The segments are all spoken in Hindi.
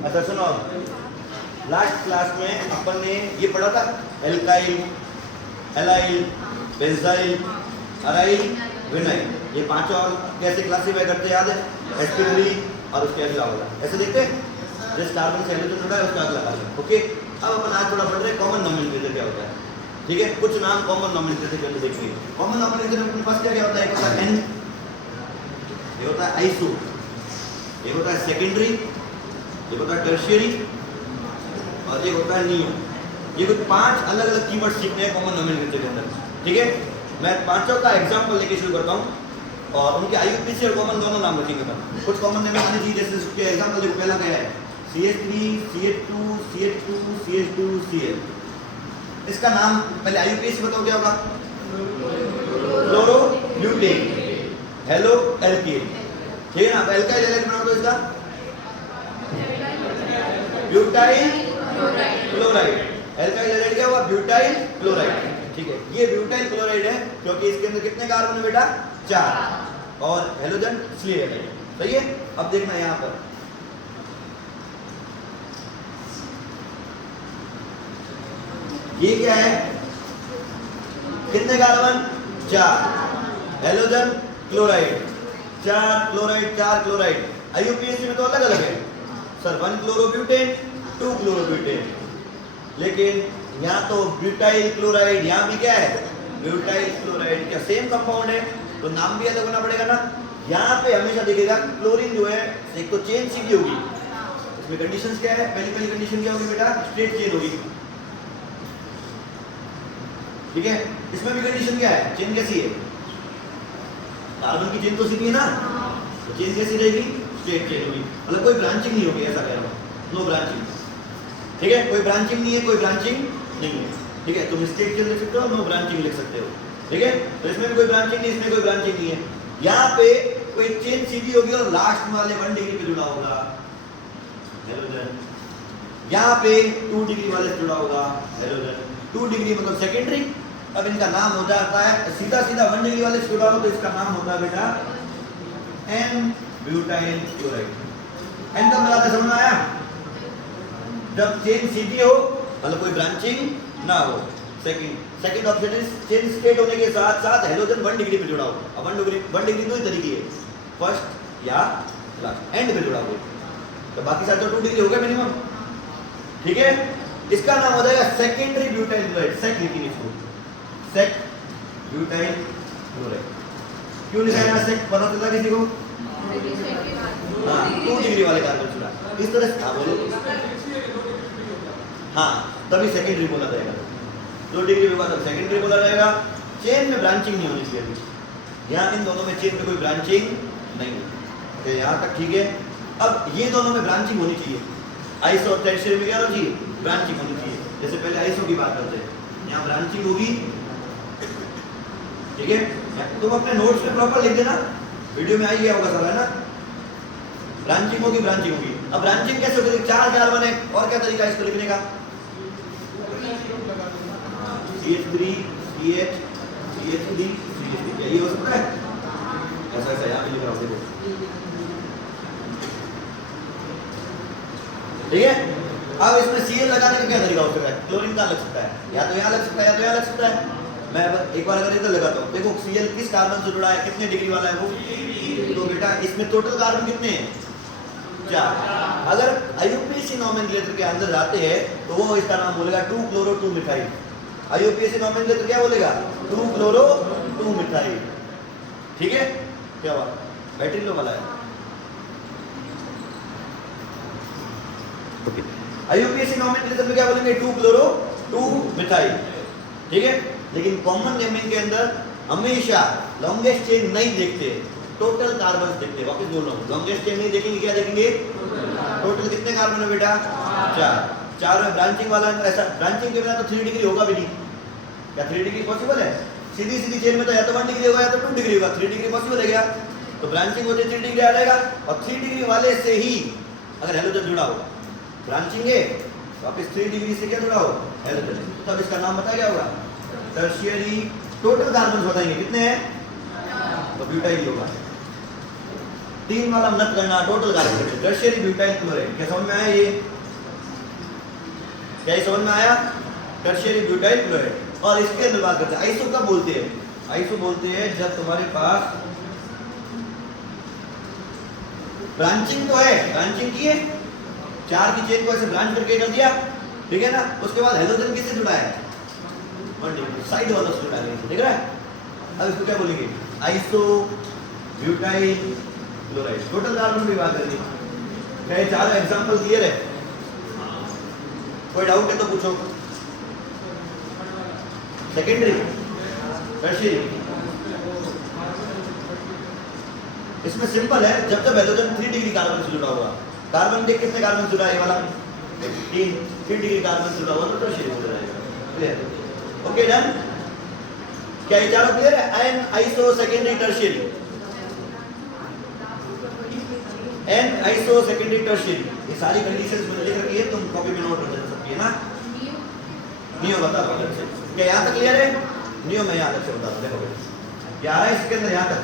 अच्छा सुनो, लास्ट क्लास में अपन ने ये पढ़ा था alkyl, allyl, benzyl, aryl, vinyl, ये पांचों और कैसे क्लासिफाई करते हैं याद है? sp3 और उसके अगला वाला ऐसे देखते हैं, जिस कार्बन से हाइड्रोजन जुड़ा है उसका अगला कार्बन। ओके, अब अपन आज थोड़ा पढ़ रहे हैं कॉमन नोमेनक्लेचर क्या होता है। ठीक है, कुछ नाम कॉमन नोमेनक्लेचर के अंदर देखिए। कॉमन नोमेनक्लेचर में अपने पास क्या क्या होता है? एक होता है एन, ये होता है आइसो, ये होता है सेकेंडरी, ये होता है टर्शियरी और ये होता है नियो। ये कुछ 5 अलग अलग कीवर्ड सीखने हैं कॉमन नोमेनक्लेचर के अंदर। ठीक है, मैं पांचों का एग्जांपल लेके शुरू करता हूं और उनके आईयूपीएसी और कॉमन दोनों नाम रखेंगे अपन। कुछ कॉमन नेम आने चाहिए, जैसे उसके एग्जांपल देखो, पहला क्या है? CH3, CH2, CH2, CH2, Cl। इसका नाम पहले आईयूपीएसी बताओ क्या होगा? Chlorobutane, halo alkane. ठीक है ना? अब एल्काइल एलाइड बनाओ तो इसका ब्यूटाइल क्लोराइड। एल्काइल एलाइड क्या हुआ? Butyl chloride. ठीक है, ये ब्यूटाइल क्लोराइड है क्योंकि इसके अंदर कितने कार्बन है बेटा? 4 और हेलोजन इसलिए है। सही है। अब देखना यहां पर ये क्या है? कितने carbon? 4, halogen chloride, 4 chloride, 4 chloride. IUPAC में तो अलग अलग है सर, 1 क्लोरोब्यूटेन, 2 क्लोरोब्यूटेन, लेकिन यहाँ तो ब्यूटाइल क्लोराइड, यहाँ भी क्या है? Butyl chloride. क्या सेम कंपाउंड है तो नाम भी अलग होना पड़ेगा ना। यहाँ पे हमेशा देखिएगा क्लोरीन जो है एक तो चेन सीधी होगी, इसमें कंडीशंस क्या है? पहली कंडीशन क्या होगी बेटा? स्ट्रेट चेन होगी। ठीक है, इसमें भी कंडीशन क्या है? चेन कैसी है? कार्बन की चेन तो सीधी है ना, तो चेन कैसी रहेगी? स्ट्रेट चेन होगी, मतलब कोई ब्रांचिंग नहीं होगी, ऐसा कह रहा हूँ, नो ब्रांचिंग। ठीक है, कोई ब्रांचिंग नहीं है, कोई ब्रांचिंग नहीं है। ठीक है, तुम स्ट्रेट चेन लिख सकते हो, नो ब्रांचिंग लिख सकते हो। ठीक है, तो इसमें भी कोई ब्रांचिंग नहीं, इसमें कोई ब्रांचिंग नहीं है। यहाँ पे कोई चेन सीधी होगी और लास्ट वाले 1 डिग्री पे जुड़ा होगा हेलोजन, यहाँ पे 2 डिग्री वाले से जुड़ा होगा हेलोजन। 2 डिग्री मतलब सेकेंडरी। अब इनका नाम हो जाता है सीधा 1 डिग्री वाले से जुड़ा हो तो इसका नाम होता है बेटा एन ब्यूटाइल क्लोराइड। एन का मतलब समझ में आया? जब चेन सीधी हो मतलब कोई ब्रांचिंग ना हो। Second option is chain straight होने के साथ साथ हेलोजन 1 डिग्री पे जुड़ा हो। अब 1 डिग्री दो ही तरीके है, फर्स्ट या लास्ट, एंड पे जुड़ा हो तो बाकी सारे तो 2 डिग्री हो गए मिनिमम। ठीक है, इसका नाम हो जाएगा सेकेंडरी ब्यूटाइल क्लोराइड। सेक लिखिए इसको, सेक ब्यूटाइल क्लोराइड। क्यों लिखा है सेक? पता चला किसी को? हाँ, 2 डिग्री वाले कार्बन जुड़ा इस तरह से। हाँ बोलो। हाँ, तभी सेकेंडरी बोला जाएगा। 2 डिग्री के बाद सेकेंडरी बोला जाएगा। चेन में ब्रांचिंग नहीं होनी चाहिए। यहाँ इन दोनों में चेन में कोई ब्रांचिंग नहीं है, तो यहाँ तक ठीक है। अब ये दोनों में ब्रांचिंग होनी चाहिए। आइसो और टर्शियरी में क्या होनी चाहिए? ब्रांचिंग होनी चाहिए। जैसे पहले आइसो की बात करते हैं, यहाँ ब्रांचिंग होगी। ठीक है, तुम अपने नोट्स में प्रॉपर लिख देना, वीडियो में आ गया होगा सब, है ना? ब्रांचिंग होगी, ब्रांचिंग होगी। अब ब्रांचिंग कैसे होगी? 4 कार्बन है, और क्या तरीका है इसको लिखने का? CH3, CH, CH3, CH3, ये हो सकता है ऐसा ऐसा यहाँ पे लिख रहा हूँ देखो। ठीक है, अब इसमें Cl लगाने का क्या तरीका हो सकता है? क्लोरीन का लग सकता है, या तो यहाँ लग सकता है या तो यहाँ लग सकता है। मैं एक बार अगर इधर लगाता हूँ, देखो Cl किस कार्बन से जुड़ा है, कितने डिग्री वाला है वो? तो बेटा इसमें टोटल कार्बन कितने हैं? 4। अगर आईयूपीएसी नोमेनक्लेचर के अंदर जाते हैं तो वो इसका नाम बोलेगा 2 क्लोरो 2 मिथाइल। आईयूपीएसी नोमेनक्लेचर क्या बोलेगा? 2 क्लोरो 2 मिथाइल। ठीक है, क्या हुआ? बैटरी लो वाला है। ओके, आईयूपीएसी नोमेनक्लेचर में क्या बोलेंगे? 2 क्लोरो 2 मिथाइल। ठीक है, लेकिन कॉमन नेमिंग के अंदर हमेशा लॉन्गेस्ट चेन नहीं देखते, टोटल कार्बन देखते हैं। वापस बोल रहा हूँ, लॉन्गेस्ट चेन नहीं देखेंगे, क्या देखेंगे? टोटल कितने कार्बन है बेटा? 4 में ब्रांचिंग वाला ऐसा, ब्रांचिंग के बिना तो 3 डिग्री होगा भी नहीं। क्या 3 डिग्री पॉसिबल है? सीधी चेन में तो या तो 1 डिग्री होगा या तो 2 डिग्री होगा। 3 डिग्री पॉसिबल है क्या? तो ब्रांचिंग होते 3 डिग्री आ जाएगा, और 3 डिग्री वाले से ही अगर हेलोजन जुड़ा हो, ब्रांचिंग है वापस 3 डिग्री से क्या जुड़ा हो? हेलोजन। तब इसका नाम बताया क्या होगा? टर्शियरी। टोटल कार्बन बताएंगे कितने हैं? तो ब्यूटाइल होगा। 3 वाला मत करना, total carbon structure. Tertiary butyl chloride, क्या समझ में आया ये? क्या ये समझ में आया? Tertiary butyl chloride. और इसके अंदर बात करते हैं आइसो कब बोलते हैं? आइसो बोलते हैं जब तुम्हारे पास ब्रांचिंग तो है, ब्रांचिंग की है, 4 की चेन को ऐसे ब्रांच करके कर दिया, ठीक है ना। उसके बाद हेलोजन किससे जुड़ा है? साइड वाला से जुड़ा है, देख रहा है। अब इसको क्या बोलेंगे? Iso butyl chloride. Total carbon की बात करिए। क्या ये 4 एग्जांपल क्लियर है? कोई डाउट है तो पूछो। सेकेंडरी, टर्शियरी, इसमें सिंपल है, जब जब हेलोजन 3 डिग्री कार्बन से जुड़ा हुआ, कार्बन देख कितने कार्बन से जुड़ा है? ये वाला 3 डिग्री कार्बन से जुड़ा हुआ तो टर्शियरी हो जाएगा। क्लियर? Okay done. क्या ये चारों क्लियर है? N, iso, secondary, tertiary. N, iso, secondary, tertiary, ये सारी कंडीशंस मैंने लिख रखी है, तुम कॉपी में नोट कर सकती है ना। नियो बता दो अलग से। क्या यहाँ तक क्लियर है? नियो मैं यहाँ तक से बता दूं, देखो 11 इसके अंदर यहाँ तक,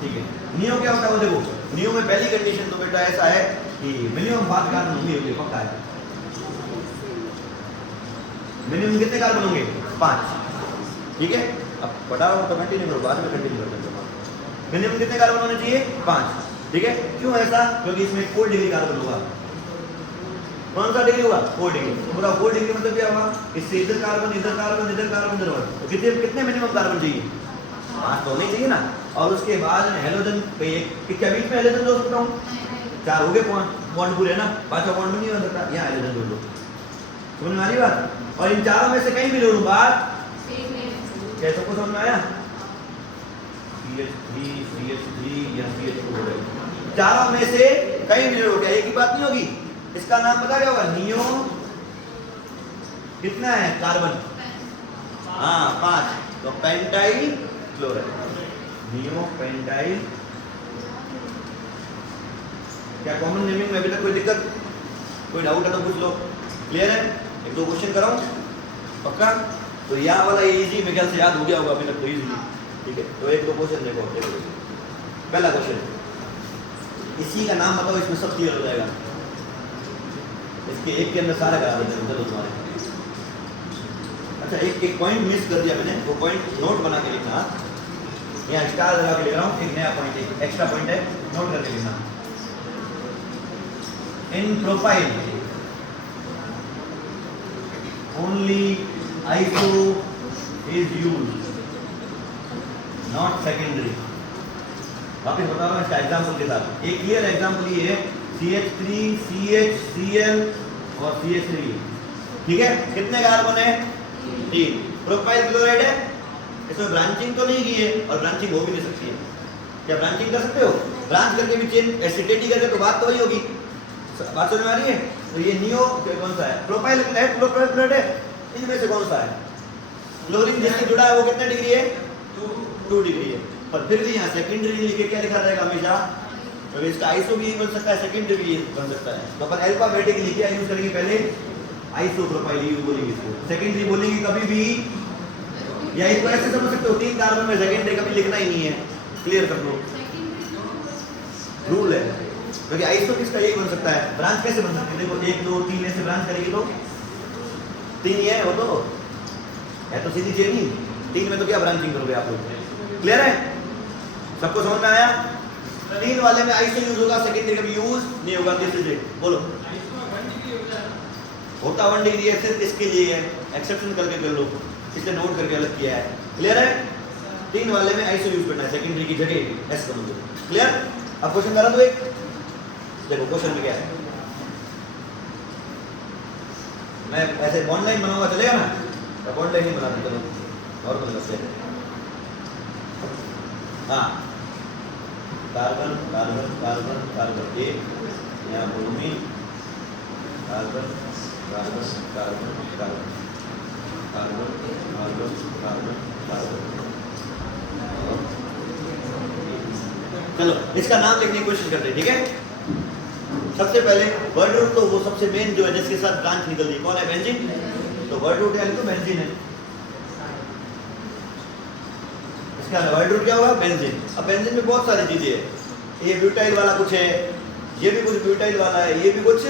ठीक है। नियो क्या होता है वो देखो। नियो में पहली कंडीशन तो बेटा ऐसा है कि मिनिमम 5 कार्बन होंगे, पक्का है। मिनिमम कितने कार्बन होंगे? 5, ठीक है। अब बताओ तो कंटिन्यू करो, बाद में कंटिन्यू करते हैं। मिनिमम कितने कार्बन होने चाहिए? 5, ठीक है। क्यों ऐसा? क्योंकि इसमें 4 डिग्री कार्बन होगा। कौन सा डिग्री होगा? 4 डिग्री। तो बताओ 4 डिग्री मतलब क्या होगा? इससे इधर कार्बन, इधर कार्बन, इधर कार्बन, इधर कार्बन, तो कितने मिनिमम कार्बन चाहिए? 5 तो होने चाहिए ना। और उसके बाद हेलोजन पे क्या बीच में हेलोजन जोड़ सकता हूँ? 4 हो गए बॉन्ड पूरे ना, 5वां बॉन्ड नहीं हो सकता, यहाँ हेलोजन जोड़ दो। समझ में आ रही बात? और इन चारों में से कहीं भी जोड़ूं बात, क्या सबको समझ में आया? CH3, CH3 या CH2 हो गए, चारों में से कहीं भी जोड़ो, क्या एक ही बात नहीं होगी? इसका नाम पता क्या होगा? नियो कितना है कार्बन? हाँ 5, तो पेंटाइल क्लोराइड, नियो पेंटाइल। क्या कॉमन नेमिंग में अभी तक कोई दिक्कत, कोई डाउट है तो पूछ लो। क्लियर है? 1-2 क्वेश्चन कराऊं पक्का? तो यहाँ वाला इजी मेरे ख्याल से याद हो गया होगा अभी तक तो इजीली, ठीक है। तो 1-2 क्वेश्चन देखो। पहला क्वेश्चन, इसी का नाम बताओ, इसमें सब क्लियर हो जाएगा। इसके एक के अंदर सारा करा देते हैं चलो तुम्हारे। अच्छा एक पॉइंट मिस कर दिया मैंने, वो पॉइंट नोट बना के लिखना। यहाँ स्टार लगा के लिख रहा हूँ, एक नया पॉइंट, एक एक्स्ट्रा पॉइंट है, नोट करके लिखना। In profile only iso is used, not secondary. वापस बता रहा हूँ इसका एग्जाम्पल के साथ। एक क्लियर एग्जाम्पल ये है CH3, CH, Cl और CH3, ठीक है। कितने कार्बन है? 3। प्रोपाइल क्लोराइड है, इसमें ब्रांचिंग तो नहीं की है और ब्रांचिंग हो भी नहीं सकती है। क्या ब्रांचिंग कर सकते हो? ब्रांच करके भी चेन एसिडिटी करके तो बात तो वही होगी। बात समझ में आ रही है? तो ये नियो कौन सा है? प्रोपाइल है, प्रोपाइल क्लोराइड है, इनमें से कौन सा है? क्लोरीन जिससे जुड़ा है वो कितने डिग्री है? 2 डिग्री है। पर फिर भी यहाँ सेकेंडरी लिखे क्या लिखा रहेगा हमेशा? तो इसका आइसो भी बन सकता है, सेकेंडरी भी बन सकता है। तो अपन अल्फाबेटिकली क्या यूज करेंगे? पहले आइसो प्रोपाइल यूज बोलेंगे इसको, सेकेंडरी बोलेंगे कभी भी, या इसको ऐसे समझ सकते हो 3 कार्बन में सेकेंडरी कभी लिखना ही नहीं है। क्लियर कर लो, रूल है। क्योंकि आइसो किसका यही बन सकता है। ब्रांच कैसे बन सकती है? देखो 1, 2, 3 ऐसे ब्रांच करेगी तो 3 ही है वो तो है, तो सीधी चेन ही। 3 में तो क्या ब्रांचिंग करोगे आप लोग? क्लियर है? सबको समझ में आया? 3 वाले में आइसो यूज होगा, सेकेंडरी कभी यूज नहीं होगा। This is it. बोलो होता 1 डिग्री है, सिर्फ इसके लिए है, एक्सेप्शन करके कर लो, इसलिए नोट करके अलग किया है। क्लियर है? 3 वाले में आइसो यूज करना है, सेकेंडरी की जगह एस कर लो। क्लियर? अब क्वेश्चन करा दो एक, देखो क्वेश्चन में क्या है। मैं ऐसे ऑनलाइन बनाऊंगा चलेगा ना? अब ऑनलाइन ही बनाते चलो, नॉर्मल से। हाँ कार्बन कार्बन कार्बन कार्बन, एक यहाँ bromine, carbon carbon carbon carbon carbon carbon carbon carbon. चलो इसका नाम लिखने की कोशिश करते हैं, ठीक है। सबसे पहले वर्ड रूट, तो वो सबसे मेन जो है जिसके साथ ब्रांच निकल रही, कौन है? बेंजीन। तो वर्ड रूट है तो बेंजीन है, इसका वर्ड रूट क्या होगा? बेंजीन। अब बेंजीन में बहुत सारी चीजें हैं, ये ब्यूटाइल वाला कुछ है, ये भी कुछ ब्यूटाइल वाला है, ये भी कुछ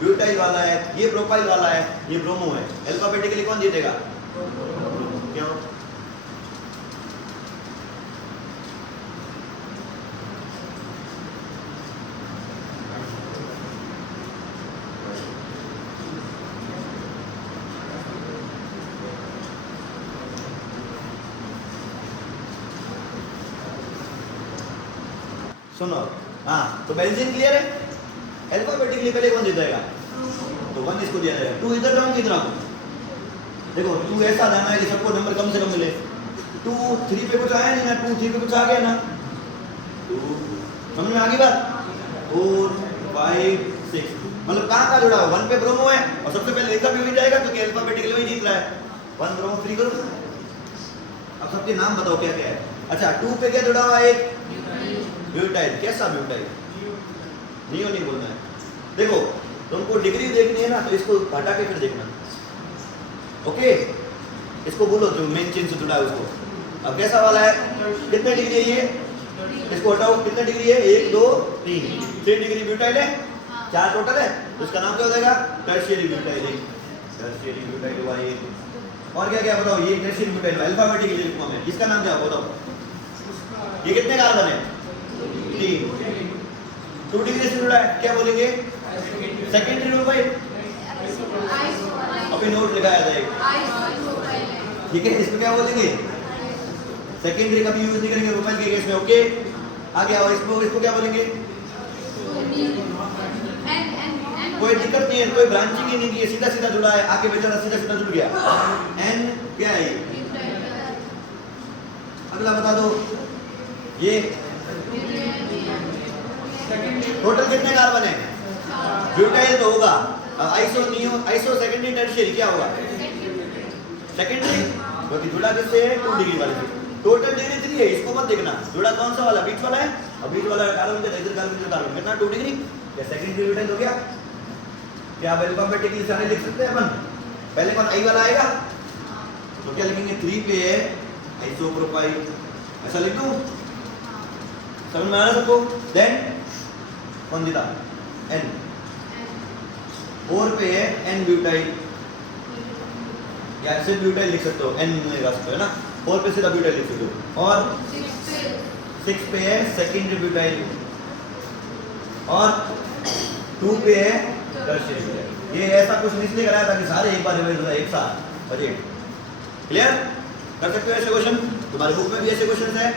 ब्यूटाइल वाला है, ये प्रोपाइल वाला है, ये ब्रोमो है। अल्फाबेटिकली कौन जीतेगा? क्यों? सुनो, हाँ तो बेंजीन क्लियर है। अल्फाबेटिकली पहले कौन जीतेगा? तो 1 इसको दिया जाएगा, 2 इधर डाउन की तरफ। देखो 2 ऐसा जाना है कि सबको नंबर कम से कम मिले। 2 3 पे कुछ आया नहीं ना, 2 3 पे कुछ आ गया ना, 2 समझ में आ गई बात? 4 5 6 मतलब कहाँ जुड़ा हुआ? 1 पे ब्रोमो है और सबसे पहले इसका भी हो जाएगा क्योंकि अल्फाबेटिकली वही जीत रहा है। 1 ब्रोमो 3 करो। अब सबके नाम बताओ क्या क्या है। अच्छा 2 पे क्या जुड़ा हुआ है? एक ब्यूटाइल। कैसा ब्यूटाइल? नियो नहीं बोलना है। देखो तुमको डिग्री देखनी है ना तो इसको हटा के फिर देखना, ओके? इसको बोलो जो मेन चेन से जुड़ा है उसको। अब कैसा वाला है? कितने डिग्री है ये? इसको हटाओ, कितने डिग्री है? 1 2 3 3 डिग्री ब्यूटाइल है, 4 टोटल है, तो इसका नाम क्या हो जाएगा? Tertiary butyl. टर्शियरी ब्यूटाइल हुआ ये। और क्या क्या बताओ? ये टर्शियरी ब्यूटाइल अल्फाबेटिकली लिखूंगा मैं, इसका नाम क्या बताओ? ये कितने कार्बन है? 3 2 डिग्री से जुड़ा है, क्या बोलेंगे? Secondary propyl. अभी नोट लिखाया था एक, ठीक है? इसको क्या बोलेंगे? सेकेंडरी का भी यूज नहीं करेंगे प्रोपाइल के केस में, ओके? आगे आओ, इसको क्या बोलेंगे? कोई दिक्कत नहीं है, कोई ब्रांचिंग ही नहीं की, सीधा सीधा जुड़ा है, आगे बेचारा सीधा सीधा जुड़ गया। एन क्या है? अगला बता दो। ये टोटल कितने कार्बन है? ब्यूटाइल तो होगा। Iso neo iso secondary tertiary क्या होगा? सेकेंडरी, क्योंकि जुड़ा किससे है? 2 डिग्री वाले से। टोटल डिग्री 3 है, इसको मत देखना। जुड़ा कौन सा वाला? बीच वाला है। अब बीच वाला कार्बन के इधर कार्बन कितना? 2 डिग्री। क्या सेकेंडरी ब्यूटाइल हो गया? क्या आप अल्फाबेटिकली सारे लिख सकते हैं अपन? पहले कौन आई वाला आएगा तो क्या लिखेंगे? 3 पे है आइसोप्रोपाइल, ऐसा लिख दूं? समझ में आ रहा सबको? देन कौन जीता? N। 4 पे है N ब्यूटाइल, या सिर्फ ब्यूटाइल लिख सकते हो, N नहीं लगा सकते हो ना। 4 पे सीधा ब्यूटाइल लिख सकते हो। और 6 पे है सेकेंडरी ब्यूटाइल और 2 पे है टर्शियरी ब्यूटाइल। ये ऐसा कुछ इसलिए कराया था कि सारे एक बार रिवाइज हो एक साथ। Budget clear? कर सकते हो ऐसे क्वेश्चन? तुम्हारे बुक में भी ऐसे क्वेश्चन है,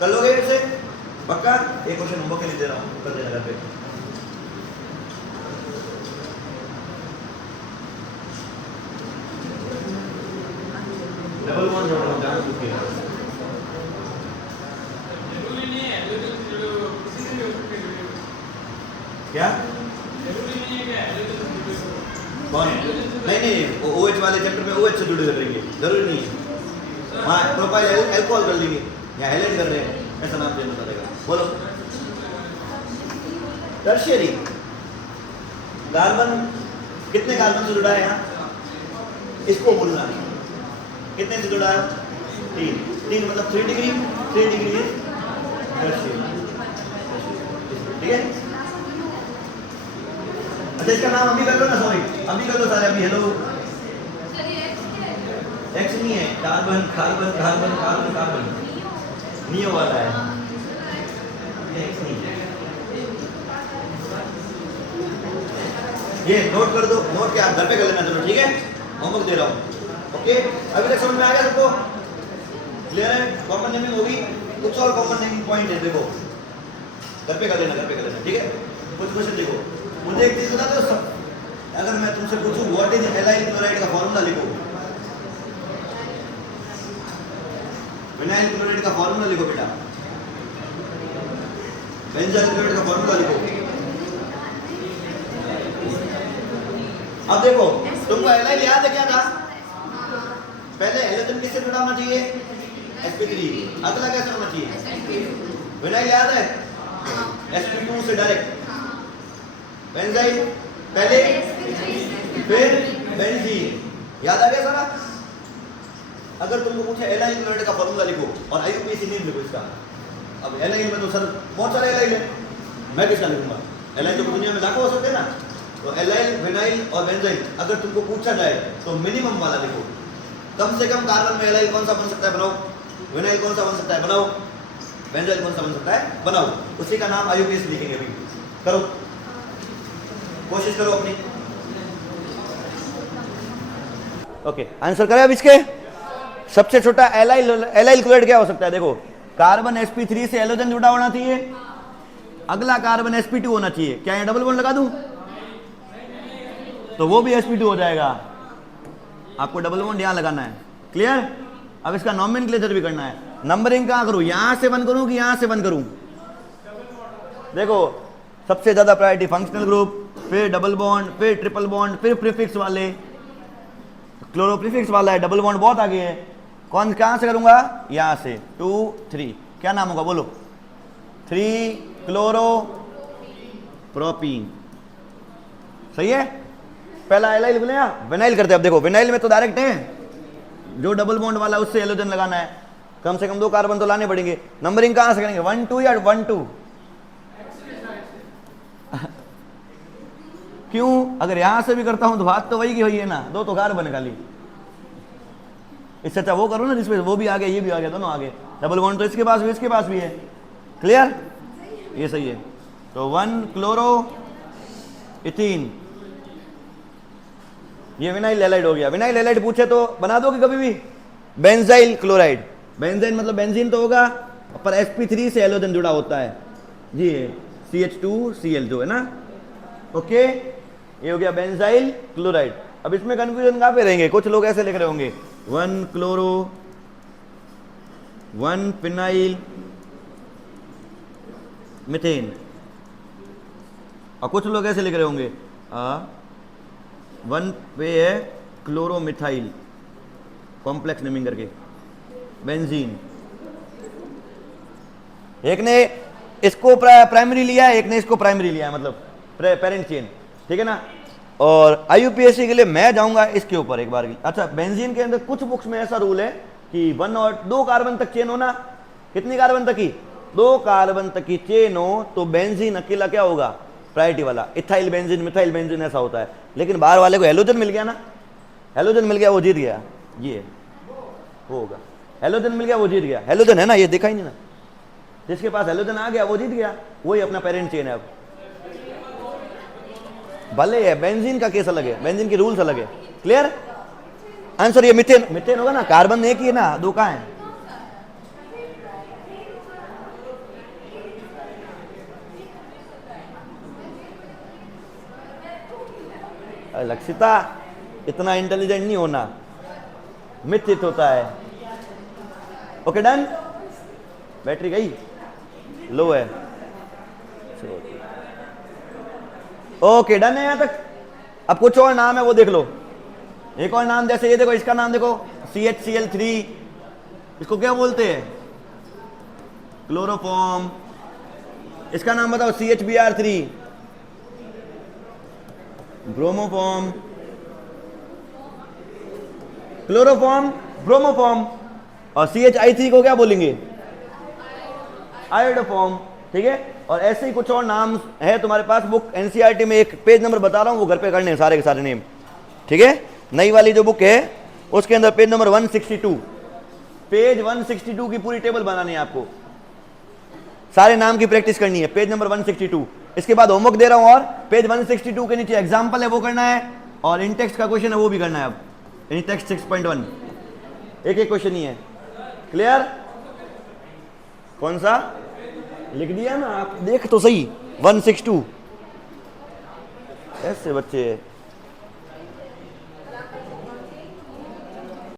कर लोगे ऐसे? पक्का? एक क्वेश्चन होमवर्क के लिए दे रहा हूँ, कर देना घर पे। डबल 1 जोड़ जान पूछ के जरूरी नहीं है, किसी से भी हो सकते हैं। क्या जरूरी नहीं है? क्या कौन? नहीं वो OH वाले चैप्टर में OH से जुड़े रहेंगे, जरूरी नहीं है। हाँ प्रोपाइल अल्कोहल कर लेंगे या हाइलाइट कर रहे हैं, ऐसा नाम चेंज होता रहेगा। बोलो टर्शियरी कार्बन कितने कार्बन से जुड़ा है? यहाँ इसको बोलना है कितने से जुड़ा है? 3 मतलब 3 डिग्री 3 डिग्री टर्शियरी, ठीक है? अच्छा इसका नाम अभी कर लो ना, सॉरी अभी कर लो सारे अभी। हेलो एक्स नहीं है, carbon carbon carbon carbon carbon neo वाला है, एक्स नहीं है। ये नोट कर दो, नोट क्या घर पे कर लेना, चलो ठीक है? होमवर्क दे रहा हूँ, ओके? अभी तक समझ में आ गया सबको? क्लियर है? कॉमन नेमिंग होगी, कुछ और कॉमन नेमिंग पॉइंट है, देखो घर पे कर लेना, ठीक है? कुछ क्वेश्चन देखो। मुझे एक चीज बता दो सब, अगर मैं तुमसे पूछूं व्हाट इज एलाइल क्लोराइड का फॉर्मूला लिखो, विनाइल क्लोराइड का फॉर्मूला लिखो बेटा, बेंजाइल क्लोराइड का फॉर्मूला लिखो। अब देखो तुमको एलाइल याद है क्या था? पहले हेलोजन किससे जुड़ा होना चाहिए? sp3। अगला कैसे होना चाहिए? विनाइल याद है? sp2 से डायरेक्ट। बेंजाइल पहले फिर बेंजीन, याद आ गया सारा? अगर तुमको पूछे एलाइल क्लोराइड का फॉर्मूला लिखो और IUPAC नेम लिखो इसका, अब एलाइन में तो सर बहुत सारे एलाइन है, मैं किसका लिखूंगा? एलाइन तो दुनिया में लाखों हो सकते हैं ना। तो एलाइल, विनाइल और बेंजाइल अगर तुमको पूछा जाए तो मिनिमम वाला लिखो। कम से कम कार्बन में एलाइल कौन सा बन सकता है बनाओ, विनाइल कौन सा बन सकता है बनाओ, बेंजाइल कौन सा बन सकता है बनाओ। उसी का नाम आईयूपीएस लिखेंगे अभी। करो, कोशिश करो अपनी। ओके, आंसर करें अब इसके। सबसे छोटा एलाइल क्लोराइड क्या हो सकता है? देखो, कार्बन sp3 से हैलोजन जुड़ा होना चाहिए, अगला कार्बन sp2 होना चाहिए। क्या यहाँ डबल बॉन्ड लगा दूं तो वो भी sp2 हो जाएगा। आपको डबल बॉन्ड यहां लगाना है। क्लियर? अब इसका नॉमेनक्लेचर भी करना है। नंबरिंग कहां करूं? यहां से बंद करूं कि यहां से बंद करूं? देखो, सबसे ज्यादा प्रायोरिटी फंक्शनल ग्रुप, फिर डबल बॉन्ड, फिर ट्रिपल बॉन्ड, फिर प्रीफिक्स वाले। क्लोरो प्रीफिक्स वाला है, डबल बॉन्ड बहुत आगे है। कौन कहां से करूंगा? यहां से 2 3। क्या नाम होगा बोलो? 3 क्लोरो प्रोपीन। सही है। पहला एलाइल बोले, विनाइल करते हैं। अब देखो, विनाइल में तो डायरेक्ट है, जो डबल बॉन्ड वाला उससे हैलोजन लगाना है। कम से कम 2 कार्बन तो लाने पड़ेंगे। नंबरिंग कहां से करेंगे? 1 2 या 1 2? क्यों? अगर यहां से भी करता हूं तो बात तो वही की वही है ना, 2 तो कार्बन खाली। इससे अच्छा वो करो ना जिसमें वो भी आ गया ये भी आ गया, दोनों आ गए। डबल बॉन्ड तो इसके पास भी इसके पास भी है। क्लियर? ये सही है। तो 1 क्लोरो इथीन, ये विनाइल एलाइड हो गया। विनाइल एलाइड पूछे तो बना दोगे कभी भी? Benzyl chloride. बेंजाइन मतलब बेंजीन तो होगा, पर sp3 से हैलोजन जुड़ा होता है जी, CH2Cl जो है ना। ओके, ये हो गया बेंजाइल क्लोराइड। अब इसमें कंफ्यूजन कहां पे रहेंगे? कुछ लोग ऐसे लिख रहे होंगे 1 क्लोरो 1 फिनाइल मीथेन, और कुछ लोग ऐसे लिख रहे होंगे 1 पे है क्लोरोमिथाइल, कॉम्प्लेक्स नेमिंग करके बेंजीन। एक ने इसको प्राइमरी लिया है, एक ने इसको प्राइमरी लिया है, मतलब पेरेंट चेन। ठीक है ना। और आईयूपीएससी के लिए मैं जाऊंगा इसके ऊपर एक बार की। अच्छा, बेंजीन के अंदर कुछ बुक्स में ऐसा रूल है कि 1 और 2 कार्बन तक चेन होना। कितनी कार्बन तक की? 2 कार्बन तक की चेन हो तो बेंजीन अकेला क्या होगा? प्रायोरिटी वाला। इथाइल बेंजीन, मिथाइल बेंजीन ऐसा होता है। लेकिन बाहर वाले को हैलोजन मिल गया ना, हैलोजन मिल गया वो जीत गया। ये वो होगा, हैलोजन मिल गया वो जीत गया। हैलोजन है ना, ये देखा ही नहीं ना, जिसके पास हैलोजन आ गया वो जीत गया, वही अपना पेरेंट चेन है। अब भले है बेंजीन का केस अलग है, बेंजीन के रूल्स अलग है। क्लियर? आंसर ये मीथेन। मीथेन होगा ना, कार्बन एक ही है ना, 2 कहां है? लक्षिता, इतना इंटेलिजेंट नहीं होना, मिथित होता है। Okay done. बैटरी गई, लो है। ओके डन है यहां तक। अब कुछ और नाम है वो देख लो। एक और नाम, जैसे ये देखो, इसका नाम देखो CHCl3, इसको क्या बोलते हैं? क्लोरोफॉर्म। इसका नाम बताओ CHBr3, ब्रोमोफॉर्म। Chloroform, bromoform. और CHI3 को क्या बोलेंगे? आयोडोफॉर्म। ठीक है। और ऐसे ही कुछ और नाम है तुम्हारे पास। बुक एनसीईआरटी में एक पेज नंबर बता रहा हूं, वो घर पे करने हैं सारे के सारे नेम। ठीक है। नई वाली जो बुक है उसके अंदर पेज नंबर 162, पेज 162 की पूरी टेबल बनानी है आपको, सारे नाम की प्रैक्टिस करनी है। Page number 162। इसके बाद होमवर्क दे रहा हूं, और पेज 162 के नीचे एग्जाम्पल है वो करना है, और इन टेक्स्ट का क्वेश्चन है वो भी करना है। अब इन टेक्स्ट 6.1 एक एक क्वेश्चन ही है। क्लियर? कौन सा लिख दिया ना आप, देख तो सही 162। ऐसे बच्चे